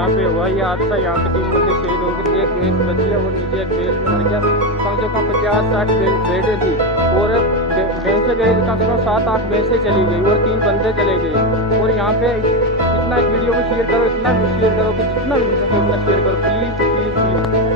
यहाँ पे हुआ ये हादसा। यहाँ पे 3 बंदे शहीद हो गए, एक भैंस बची है और नीचे एक बैल मर गया। कम से कम 50-60 भैंसें थी और भैंसें गई कम से कम 7-8 भैंसें चली गई और 3 बंदे चले गए। और यहाँ पे इतना वीडियो को शेयर करो, इतना शेयर करो कि जितना भी हो सके उतना शेयर करो, प्लीज़ प्लीज़ प्लीज़।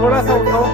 थोड़ा सा उठाओ।